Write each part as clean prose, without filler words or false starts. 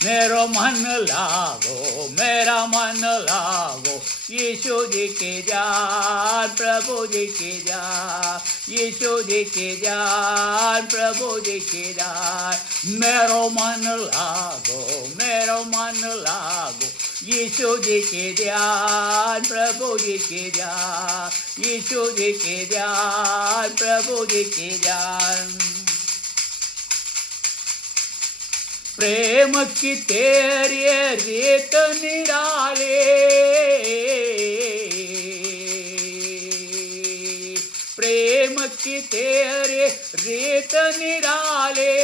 मेरो मन लागो, मेरा मन लागो, यीशु जी के ध्यान, प्रभु जी के ध्यान, यीशु जी के ध्यान, प्रभु जी के ध्यान। मेरो मन लागो, मेरो मन लागो, यीशु जी के ध्यान, प्रभु जी के ध्यान, यीशु जी के ध्यान, प्रभु जी के ध्यान। प्रेम की तेरी रीत निराले, प्रेम की तेरी रीत निराले,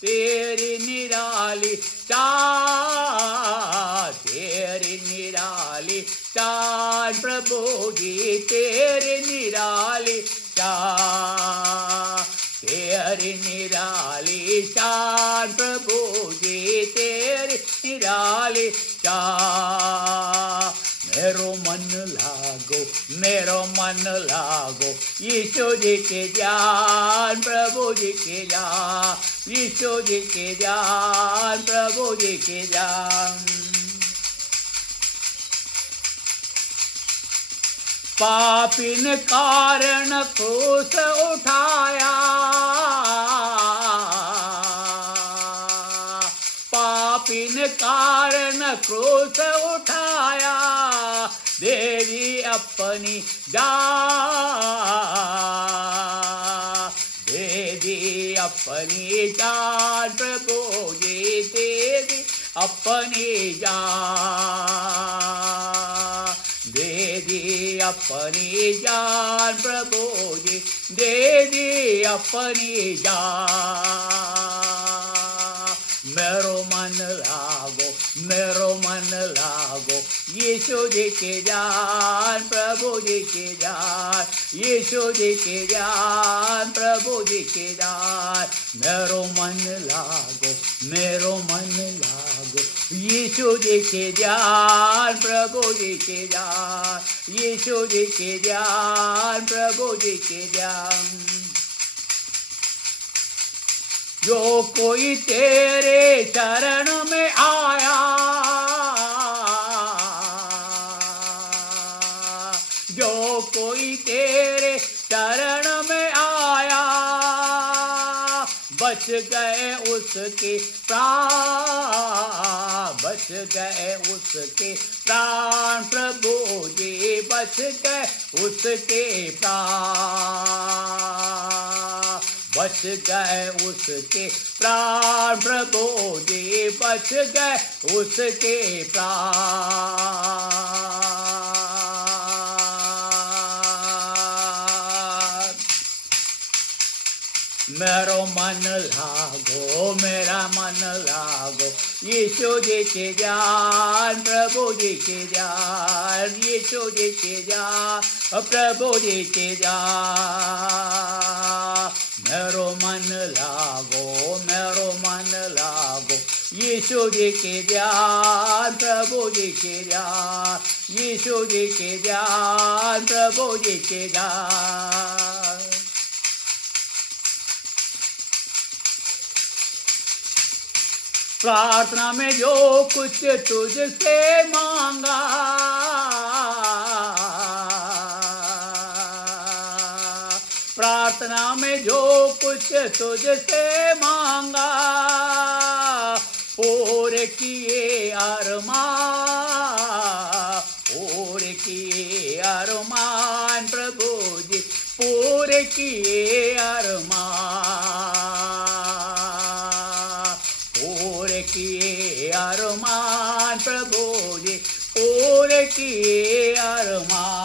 तेरी निराली चाल, तेरी निराली चाल, प्रभु जी तेरी निराली चाल, तेरी निराली शान, प्रभु जी तेरी निराली शान। मेरो मन लागो, मेरो मन लागो, यीशु जी के ध्यान, प्रभु जी के ध्यान, यीशु जी के ध्यान, प्रभु जी के ध्यान। पापिन कारण क्रूस उठाया, पापिन कारण क्रूस उठाया, दे दी अपनी जान, दे दी अपनी जान, प्रभु जी दे दी अपनी जान, दे दी अपनी जान, प्रभु जी दे दी अपनी जान। मेरो मन लागो, मेरो मन लागो, यीशु जी के ध्यान, प्रभु जी के ध्यान, यीशु जी के ध्यान, प्रभु जी के ध्यान। मेरो मन लागो, मेरो मन लागो, यीशु जी के ध्यान, प्रभु जी के ध्यान, यीशु जी के ध्यान, प्रभु जी के ध्यान। जो कोई तेरे शरण में आया, जो कोई तेरे शरण में आया, बच गए उसके प्राण, बच गए उसके प्राण, प्रभु जी बच गए उसके प्राण, बच गए उसके प्राण, प्रभु जी बच गए उसके प्राण। मेरो मन लागो, मेरा मन लागो, यीशु जी के ध्यान, प्रभु जी के ध्यान, यीशु जी के ध्यान, प्रभु जी के ध्यान। मेरो मन लागो, मेरो मन लागो, यीशु जी के ध्यान, प्रभु जी के ध्यान, यीशु जी के ध्यान, प्रभु जी के ध्यान। प्रार्थना में जो कुछ तुझसे मांगा, प्रार्थना में जो कुछ तुझसे मांगा, पूरे किए अरमान, पूरे किए अरमान, प्रभु जी पूरे किए अरमान, पूरे किए अरमान, प्रभु जी पूरे किए अरमान।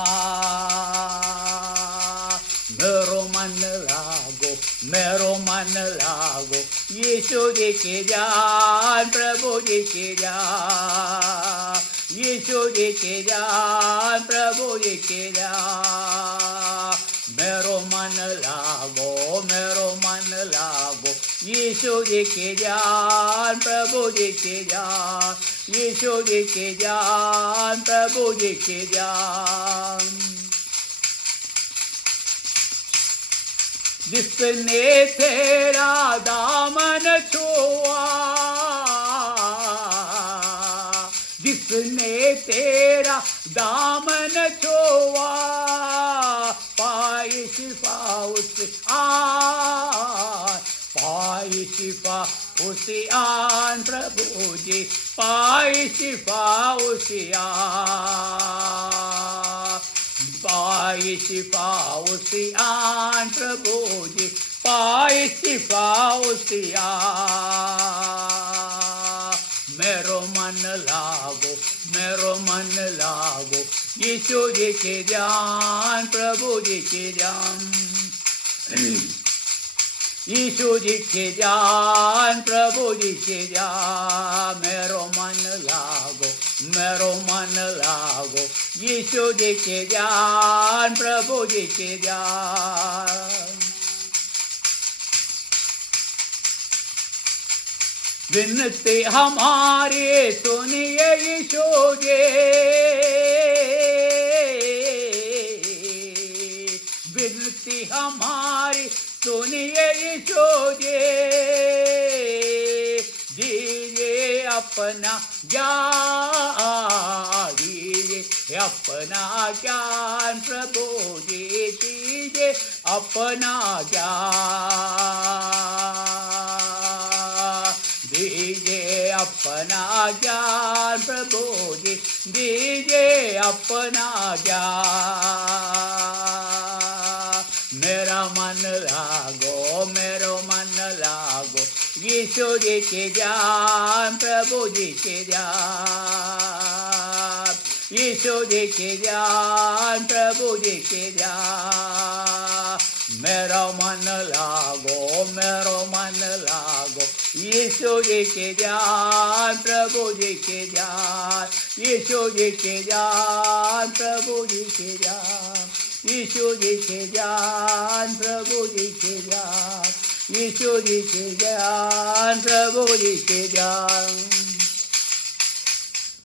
मेरो मन लागो, मेरो मन लागो, यीशु जी के ध्यान, प्रभु जी के ध्यान, यीशु जी के ध्यान, प्रभु जी के ध्यान। मेरो मन लागो, मेरो मन लागो, यीशु जी के ध्यान, प्रभु जी के ध्यान, यीशु जी के ध्यान, प्रभु जी के ध्यान। जिसने तेरा दामन छुआ, जिसने तेरा दामन छुआ, पाई शिफा उसे आन, पाई शिफा उसे आन प्रभु जी, पाई शिफा उसे आन, पाई शिफा उसे आन प्रभु जी, पाई शिफा उसे आन। मेरो मन लागो, मेरो मन लागो, यीशु जी के ध्यान, प्रभु जी के ध्यान, यीशु जी के ध्यान, प्रभु जी के ध्यान। मेरो मन लागो, मेरो मन लागो, यीशु जी के ध्यान, प्रभु जी के ध्यान। विनती हमारी सुनिए यीशु जी, विनती हमारी सुनिए यीशु जी, दीजिए अपना ज्ञान, दीजिए अपना ज्ञान प्रभु जी, दीजिए अपना ज्ञान, दीजिए अपना ज्ञान प्रभु जी, दीजिए अपना ज्ञान। मेरा मन लागो, मेरो मन लागो, यीशु जी के ध्यान, प्रभु जी के ध्यान, यीशु जी के ध्यान, प्रभु जी के ध्यान। मेरा मन लागो, मेरो मन लागो, यीशु जी के ध्यान, प्रभु जी के ध्यान, यीशु जी के ध्यान, प्रभु जी के ध्यान, यीशु जी के ध्यान, प्रभु जी के ध्यान, यीशु जी के ध्यान, प्रभु जी के ध्यान।